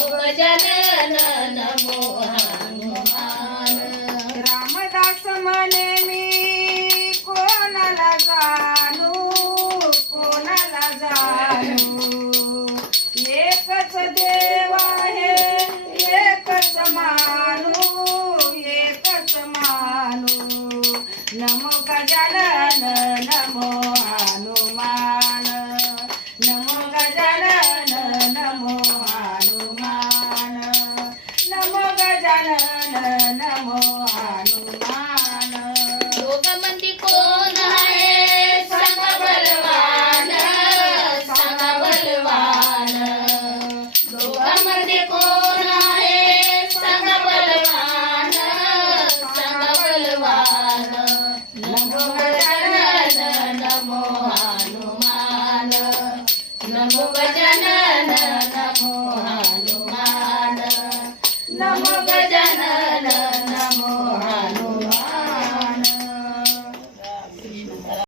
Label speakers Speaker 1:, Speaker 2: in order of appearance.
Speaker 1: गजानन नमो हनुमान
Speaker 2: रामदास म्हणे मी कोणाला जाणू कोणाला जाणू? एकच देव आहे एकच मानू एकच मानू. नमो गजानन नमो गजानन नमो हनुमान
Speaker 1: कोण आहे? सांगा बलवान बलवान. कोण आहे? सांगा बलवान सांगा बलवान. नमो गजानन नमो हनुमान. नमो गजानन नमो हनुमान. जनन नमो